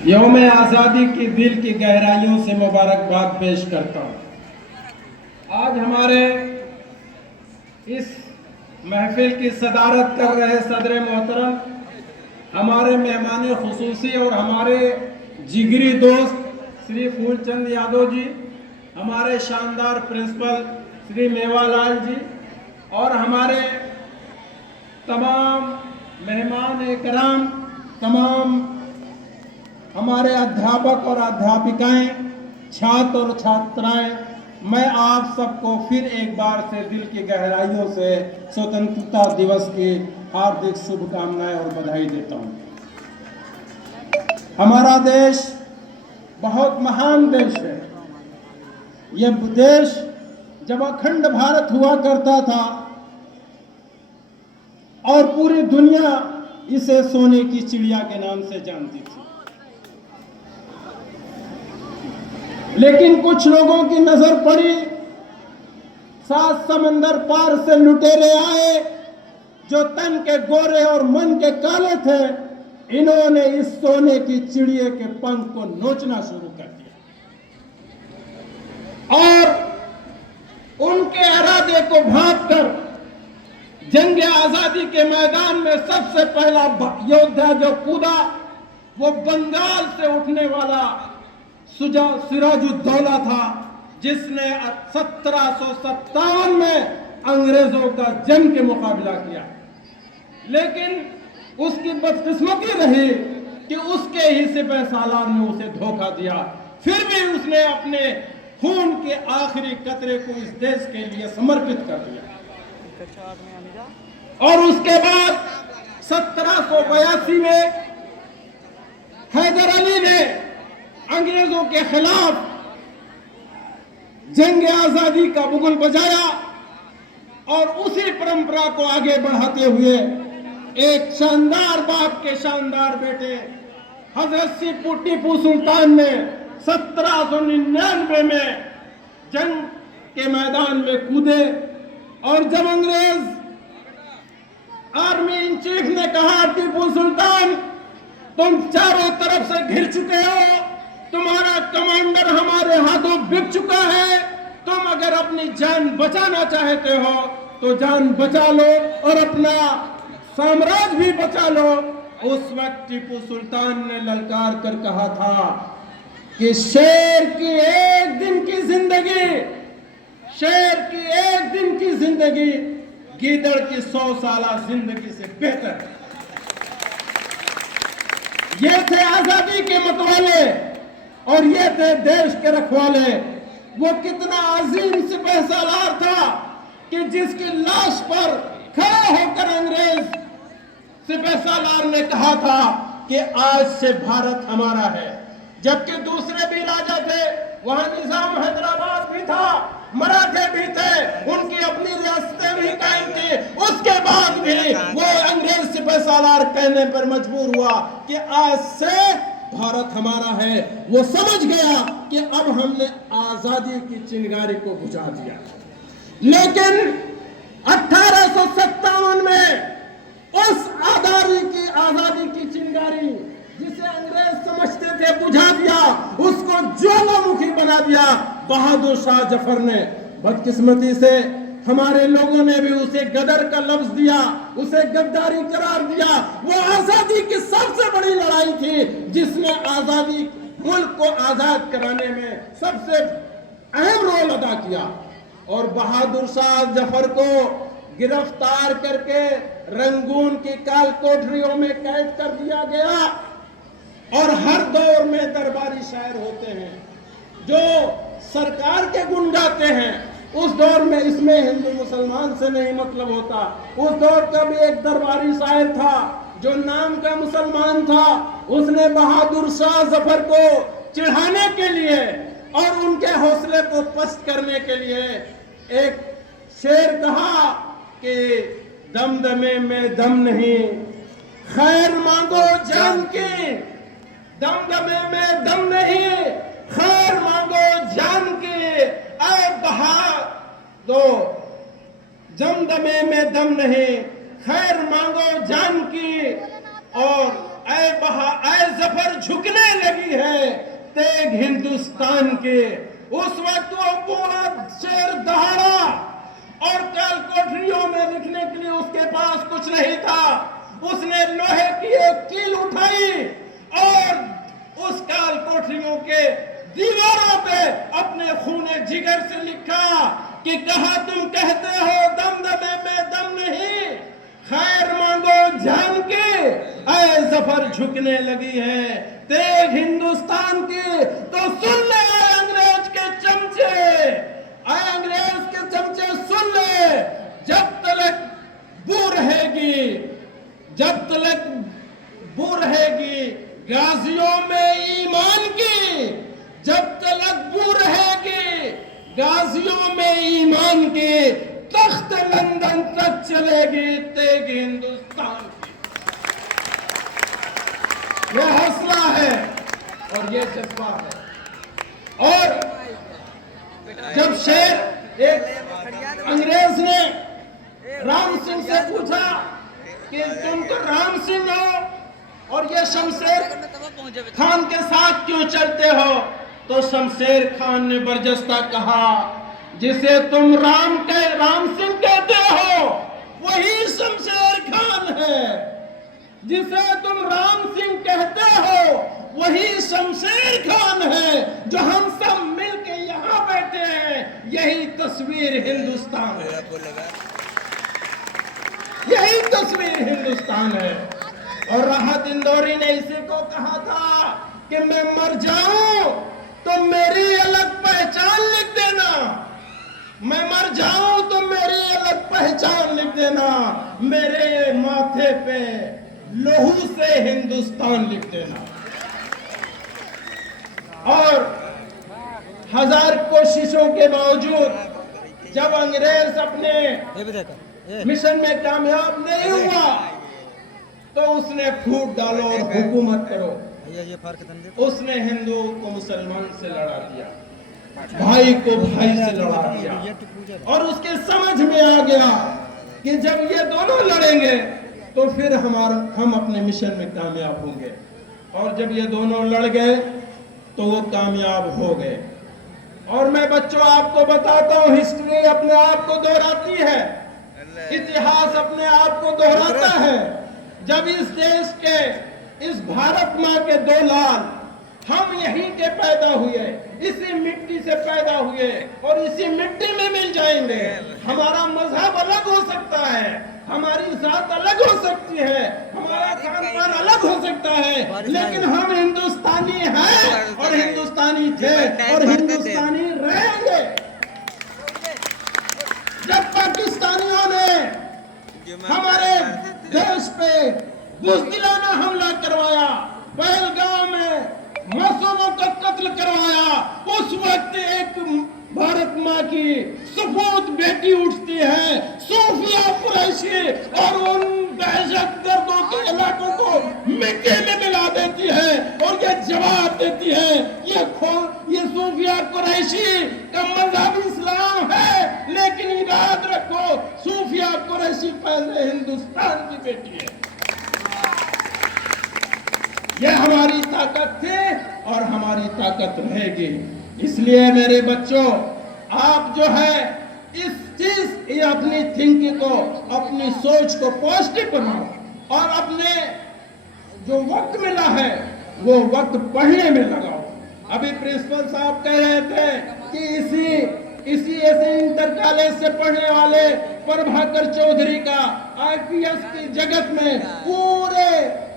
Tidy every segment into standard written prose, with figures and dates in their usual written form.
यौम आज़ादी की दिल की गहराइयों से मुबारकबाद पेश करता हूँ। आज हमारे इस महफिल की सदारत कर रहे सदर मोहतरम, हमारे मेहमान खुसूसी और हमारे जिगरी दोस्त श्री फूलचंद यादव जी, हमारे शानदार प्रिंसिपल श्री मेवालाल जी और हमारे तमाम मेहमान इकराम, तमाम हमारे अध्यापक और अध्यापिकाएं, छात्र और छात्राएं, मैं आप सबको फिर एक बार से दिल की गहराइयों से स्वतंत्रता दिवस की हार्दिक शुभकामनाएं और बधाई देता हूं। हमारा देश बहुत महान देश है। यह देश जब अखंड भारत हुआ करता था और पूरी दुनिया इसे सोने की चिड़िया के नाम से जानती थी, लेकिन कुछ लोगों की नजर पड़ी, 7 समंदर पार से लुटेरे आए जो तन के गोरे और मन के काले थे। इन्होंने इस सोने की चिड़िया के पंख को नोचना शुरू कर दिया और उनके इरादे को भांपकर जंग आजादी के मैदान में सबसे पहला योद्धा जो कूदा वो बंगाल से उठने वाला सिराजुद्दौला था, जिसने 1757 में अंग्रेजों का जंग के मुकाबला किया। लेकिन उसकी बदकिस्मती रही कि उसके ही सिपह सालार ने उसे धोखा दिया। फिर भी उसने अपने खून के आखिरी कतरे को इस देश के लिए समर्पित कर दिया। और उसके बाद 1782 में हैदर अली ने अंग्रेजों के खिलाफ जंग आजादी का बुगुल बजाया और उसी परंपरा को आगे बढ़ाते हुए एक शानदार बाप के शानदार बेटे हजरत टीपू सुल्तान ने 1799 में जंग के मैदान में कूदे। और जब अंग्रेज आर्मी इन चीफ ने कहा, टीपू सुल्तान तुम चारों तरफ से घिर चुके हो, तुम्हारा कमांडर हमारे हाथों बिक चुका है, तुम अगर अपनी जान बचाना चाहते हो तो जान बचा लो और अपना साम्राज्य भी बचा लो। उस वक्त टीपू सुल्तान ने ललकार कर कहा था कि शेर की एक दिन की जिंदगी, शेर की एक दिन की जिंदगी गीदड़ की 100 साला जिंदगी से बेहतर है। ये थे आजादी के मतवाले और ये थे देश के रखवाले। वो कितना अजीम सिपह सालार था कि जिसकी लाश पर खड़ा होकर अंग्रेज सिपह सालार ने कहा था कि आज से भारत हमारा है। जबकि दूसरे भी राजा थे, वहां निजाम हैदराबाद भी था, मराठे भी थे, उनकी अपनी रियासतें भी कायम थी। उसके बाद भी वो अंग्रेज सिपह सालार कहने पर मजबूर हुआ कि आज से भारत हमारा है। वो समझ गया कि अब हमने आजादी की चिंगारी को बुझा दिया। लेकिन 1857 में उस आजादी की चिंगारी जिसे अंग्रेज समझते थे बुझा दिया, उसको ज्वालामुखी बना दिया बहादुर शाह जफर ने। बदकिस्मती से हमारे लोगों ने भी उसे गदर का लफ्ज दिया, उसे गद्दारी करार दिया। वो आजादी की सबसे बड़ी लड़ाई थी जिसने आजादी मुल्क को आजाद कराने में सबसे अहम रोल अदा किया। और बहादुर शाह जफर को गिरफ्तार करके रंगून की काल कोठरियों में कैद कर दिया गया। और हर दौर में दरबारी शायर होते हैं जो सरकार के गुण गाते हैं। उस दौर में इसमें हिंदू मुसलमान से नहीं मतलब होता। उस दौर का भी एक दरबारी शायर था जो नाम का मुसलमान था। उसने बहादुर शाह जफर को चिढ़ाने के लिए और उनके हौसले को पस्त करने के लिए एक शेर कहा कि दमदमे में दम नहीं, खैर मांगो जान की। दमदमे में दम नहीं, खैर मांगो जान की। ऐ बहादो दमदमे में दम नहीं, खैर मांगो जान की। और ऐ जफर झुकने लगी लगी है तेग हिंदुस्तान के। उस वक्त वो पूरा शेर दहाड़ा और कल कोठरियों में लिखने के लिए उसके पास कुछ नहीं था। उसने लोहे की एक कील उठाई और उस काल कोठरियों के दीवारों पे अपने खूने जिगर से लिखा कि कहा तुम कहते हो दमदमे में दम नहीं, खैर मांगो जान के, ऐ जफर झुकने लगी है तेग हिंदुस्तान की। तो सुन ले अंग्रेज के चमचे, ऐ अंग्रेज के चमचे सुन ले, जब तक बू रहेगी, जब तक बू रहेगी गाजियों में ईमान की, जब तक बू रहेगी गाजियों में ईमान की, तख्त लंदन तक चलेगी तेग हिंदुस्तान की। यह हौसला है और यह जज्बा है। और जब शेर एक अंग्रेज ने राम सिंह से पूछा कि तुम तो राम सिंह हो और ये शमशेर खान के साथ क्यों चलते हो, तो शमशेर खान ने बरजस्ता कहा जिसे तुम राम सिंह कहते हो वही शमशेर खान है, जिसे तुम राम सिंह कहते हो वही शमशेर खान है, जो हम सब मिलके यहाँ बैठे हैं। यही तस्वीर हिंदुस्तान है, यही तस्वीर हिंदुस्तान है। और राहत इंदौरी ने इसी को कहा था कि मैं मर जाऊं तो मेरी अलग पहचान लिख देना, मैं मर जाऊं तो मेरी अलग पहचान लिख देना, मेरे माथे पे लहू से हिंदुस्तान लिख देना। और हजार कोशिशों के बावजूद जब अंग्रेज अपने मिशन में कामयाब नहीं हुआ तो उसने फूट डालो और हुकूमत करो। उसने हिंदू को मुसलमान से लड़ा दिया, भाई को भाई से लड़ा दिया। और उसके समझ में आ गया कि जब ये दोनों लड़ेंगे तो फिर हम अपने मिशन में कामयाब होंगे। और जब ये दोनों लड़ गए तो वो कामयाब हो गए। और मैं बच्चों आपको बताता हूँ, हिस्ट्री अपने आप को दोहराती है, इतिहास अपने आप को दोहराता है। जब इस देश के, इस भारत माँ के दो लाल हम यहीं के पैदा हुए, इसी मिट्टी से पैदा हुए और इसी मिट्टी में मिल जाएंगे। हमारा मजहब अलग हो सकता है, हमारी जात अलग हो सकती है, हमारा खानपान अलग हो सकता है, लेकिन हम हिंदुस्तानी हैं और हिंदुस्तानी थे और हिंदुस्तानी रहेंगे। जब पाकिस्तानियों ने हमारे देश पे बुज़दिलाना हमला करवाया, पहलगाम में मासूमों का कत्ल करवाया, उस वक्त एक भारत माँ की सपूत बेटी उठती है, सूफिया कुरैशी, और उन दहशत गर्दों के इलाकों को मिट्टी में मिला देती है और ये जवाब देती है ये सूफिया कुरैशी का मजहब इस्लाम है, लेकिन याद रखो सूफिया कुरैशी पहले हिंदुस्तान की बेटी है। यह हमारी ताकत थी और हमारी ताकत रहेगी। इसलिए मेरे बच्चों, आप जो है इस चीज, ये अपनी थिंकिंग को, अपनी सोच को पॉजिटिव बनाओ और अपने जो वक्त मिला है वो वक्त पढ़ने में लगाओ। अभी प्रिंसिपल साहब कह रहे थे कि इसी ऐसे इंटर कॉलेज से पढ़ने वाले प्रभाकर चौधरी का IPS की जगत में पूरे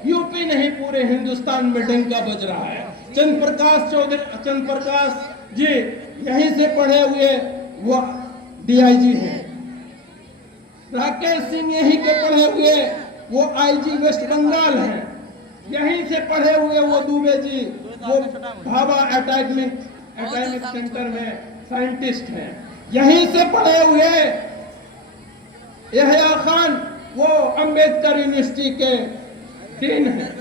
यूपी नहीं पूरे हिंदुस्तान में डंका बज रहा है। चंद्र प्रकाश जी यहीं से पढ़े हुए वो DIG हैं, राकेश सिंह यहीं के पढ़े हुए वो IG वेस्ट बंगाल हैं, यहीं से पढ़े हुए वो दुबे जी वो भाभा एटॉमिक सेंटर में साइंटिस्ट हैं, यहीं से पढ़े हुए यहया खान वो अंबेडकर यूनिवर्सिटी के डीन हैं,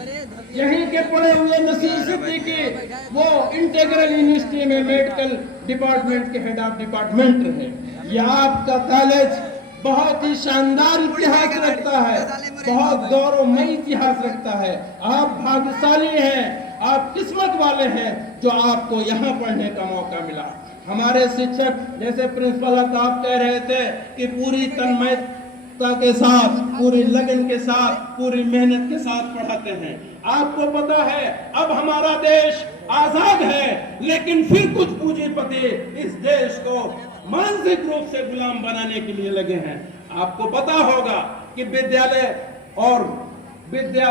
यहीं के पढ़े हुए नसीर सिद्दीकी वो इंटीग्रल यूनिवर्सिटी में मेडिकल डिपार्टमेंट के हेड ऑफ डिपार्टमेंट रहे। यह आपका कॉलेज बहुत ही शानदार इतिहास रखता है, बहुत गौरवमयी इतिहास रखता है। आप भाग्यशाली हैं, आप किस्मत वाले हैं जो आपको यहाँ पढ़ने का मौका मिला। हमारे शिक्षक जैसे प्रिंसिपल साहब कह रहे थे कि पूरी तन्मयता के साथ, पूरी लगन के साथ, पूरी मेहनत के साथ पढ़ाते हैं। आपको पता है अब हमारा देश आजाद है, लेकिन फिर कुछ पूंजीपति इस देश को मानसिक रूप से गुलाम बनाने के लिए लगे हैं। आपको पता होगा कि विद्यालय और विद्या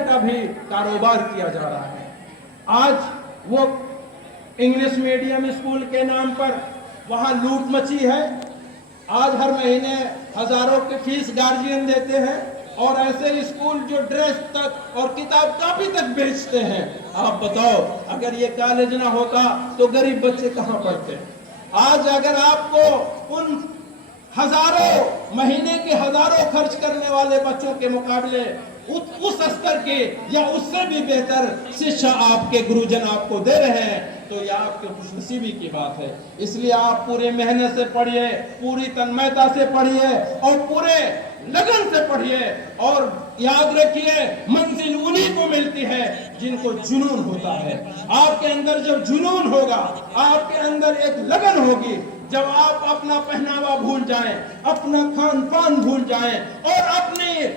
का भी कारोबार किया जा रहा है। आज वो इंग्लिश मीडियम स्कूल के नाम पर वहां लूट मची है। आज हर महीने हजारों की फीस गार्जियन देते हैं और ऐसे स्कूल जो ड्रेस तक और किताब कॉपी तक बेचते हैं। आप बताओ, अगर ये कॉलेज ना होता तो गरीब बच्चे कहां पढ़ते? आज अगर आपको उन हजारों महीने के हजारों खर्च करने वाले बच्चों के मुकाबले उस स्तर के या उससे भी बेहतर शिक्षा आपके गुरुजन आपको दे रहे हैं तो यह आपके खुशनसीबी की बात है। इसलिए आप पूरी मेहनत से पढ़िए, पूरी तन्मयता से पढ़िए और पूरे लगन से पढ़िए और याद रखिए मंजिल उन्हीं को मिलती है जिनको जुनून होता है। आपके अंदर जब जुनून होगा, आपके अंदर एक लगन होगी, जब आप अपना पहनावा भूल जाएं, अपना खान पान भूल जाएं और अपनी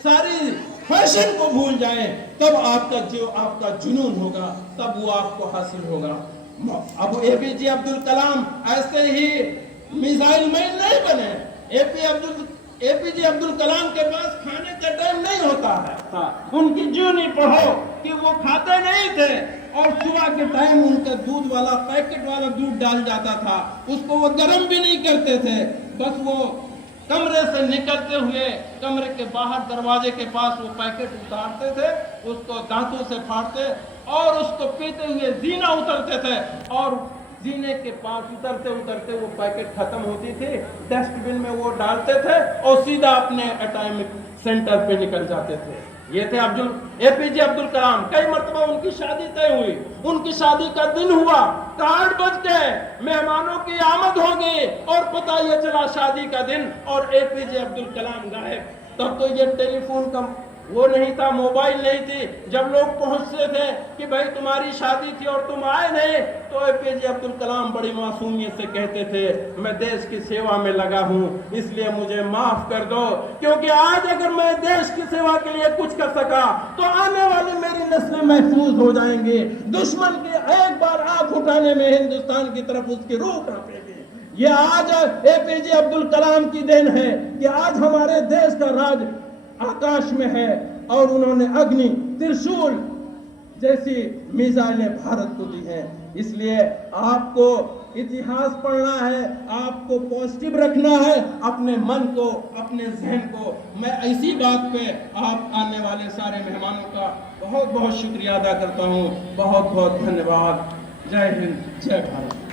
सारी फैशन को भूल जाएं, तब आपका जुनून होगा, तब वो आपको हासिल होगा। अब एपीजे अब्दुल कलाम ऐसे ही मिसाइल मैन नहीं बने। एपीजे अब्दुल कलाम के पास खाने का टाइम नहीं होता है। उनकी जीवनी पढ़ो कि वो खाते नहीं थे और सुबह के टाइम उनका दूध वाला पैकेट वाला दूध डाल जाता था, उसको वो गर्म भी नहीं करते थे। बस वो कमरे से निकलते हुए कमरे के बाहर दरवाजे के पास वो पैकेट उतारते थे, उसको दांतों से फाड़ते और उसको पीते हुए जीना उतरते थे और जीने के पास उतरते उतरते वो पैकेट खत्म होती थी, डस्टबिन में वो डालते थे और सीधा अपने एटॉमिक सेंटर पे निकल जाते थे। ये थे एपीजे अब्दुल कलाम। कई मरतबा उनकी शादी तय हुई, उनकी शादी का दिन हुआ, कार्ड बज गए, मेहमानों की आमद हो गई और पता ये चला शादी का दिन और एपीजे अब्दुल कलाम गायब। तब तो ये टेलीफोन का वो नहीं था, मोबाइल नहीं थी। जब लोग पहुंचते थे कि भाई तुम्हारी शादी थी और तुम आए नहीं, तो एपीजे अब्दुल कलाम बड़ी मासूमियत से कहते थे मैं देश की सेवा में लगा हूं, इसलिए मुझे माफ कर दो, क्योंकि आज अगर मैं देश की सेवा के लिए कुछ कर सका तो आने वाली मेरी नस्लें महफूज हो जाएंगी। दुश्मन के एक बार आंख उठाने में हिंदुस्तान की तरफ उसकी रूह कांपेगी। ये आज एपीजे अब्दुल कलाम की देन है कि आज हमारे देश का राज आकाश में है और उन्होंने अग्नि, त्रिशूल जैसी मिसाइलें भारत को दी हैं। इसलिए आपको इतिहास पढ़ना है, आपको पॉजिटिव रखना है अपने मन को, अपने जहन को। मैं इसी बात पे आप आने वाले सारे मेहमानों का बहुत बहुत शुक्रिया अदा करता हूँ। बहुत बहुत धन्यवाद। जय हिंद, जय भारत।